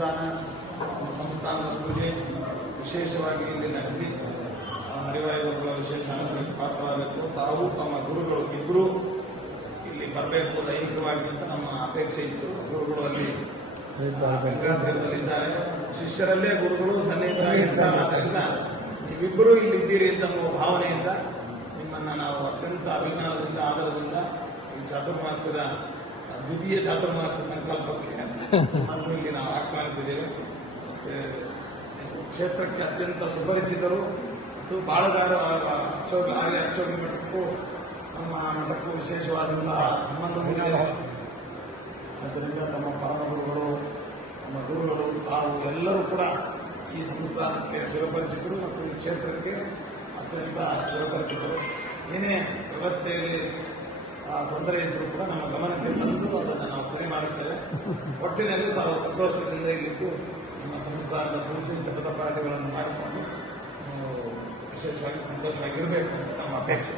ಅನುಷ್ಠಾನ ಸಂಸ್ಥಾನದ ಪೂಜೆ ವಿಶೇಷವಾಗಿ ಇಲ್ಲಿ ನಡೆಸಿ ಹರಿವಾಯುಗಳ ವಿಶೇಷ ಪಾತ್ರರಾಗಬೇಕು ತಾವು ತಮ್ಮ ಗುರುಗಳು ಇಬ್ಬರು ಇಲ್ಲಿ ಬರಬೇಕು ದೈಹಿಕವಾಗಿ ಅಂತ ನಮ್ಮ ಅಪೇಕ್ಷೆ ಇತ್ತು. ಗುರುಗಳು ಅಲ್ಲಿ ಇದ್ದಾರೆ ಶಿಷ್ಯರಲ್ಲೇ ಗುರುಗಳು ಸನ್ನಿಹಿತರಾಗಿರ್ತಾರೆ ಆದ್ದರಿಂದ ನೀವಿಬ್ಬರು ಇಲ್ಲಿದ್ದೀರಿ ಅಂತ ಭಾವನೆಯಿಂದ ನಿಮ್ಮನ್ನು ನಾವು ಅತ್ಯಂತ ಅಭಿಮಾನದಿಂದ ಆಧಾರದಿಂದ ಈ ಚಾತುರ್ಮಾಸದ ದ್ವಿತೀಯ ಚಾತುರ್ಮಾಸ ಸಂಕಲ್ಪಕ್ಕೆ ಇಲ್ಲಿ ನಾವು ಆಹ್ವಾನಿಸಿದ್ದೇವೆ. ಕ್ಷೇತ್ರಕ್ಕೆ ಅತ್ಯಂತ ಸುಪರಿಚಿತರು ಮತ್ತು ಬಾಳಗಾರ ಅಚ್ಚೋಗ ಆರ್ಯ ಅಚ್ಚೋಗಿ ಮಠಕ್ಕೂ ನಮ್ಮ ಮಠಕ್ಕೂ ವಿಶೇಷವಾದಂತಹ ಸಂಬಂಧ ಹೊಂದಿದೆ ಆದ್ದರಿಂದ ತಮ್ಮ ಪರಮಗುರುಗಳು ನಮ್ಮ ಗುರುಗಳು, ತಾವು ಎಲ್ಲರೂ ಕೂಡ ಈ ಸಂಸ್ಥಾನಕ್ಕೆ ಚಿರಪರಿಚಿತರು ಮತ್ತು ಈ ಕ್ಷೇತ್ರಕ್ಕೆ ಅತ್ಯಂತ ಚಿರಪರಿಚಿತರು ಏನೇ ವ್ಯವಸ್ಥೆಯಲ್ಲಿ ತೊಂದರೆ ಇದ್ದರೂ ಕೂಡ ನಮ್ಮ ಗಮನಕ್ಕೆ ಮಾಡಿಸ್ತೇವೆ ಒಟ್ಟಿನಲ್ಲಿ ತಾವು ಸಂತೋಷದಿಂದ ಇಲ್ಲಿದ್ದು ನಮ್ಮ ಸಂಸ್ಥಾನದ ಪೂಜೆ ಜಪದ ಪಾಠಗಳನ್ನು ಮಾಡಿಕೊಂಡು ವಿಶೇಷವಾಗಿ ಸಂತೋಷವಾಗಿರಬೇಕು ಅಂತ ನಮ್ಮ ಅಪೇಕ್ಷೆ.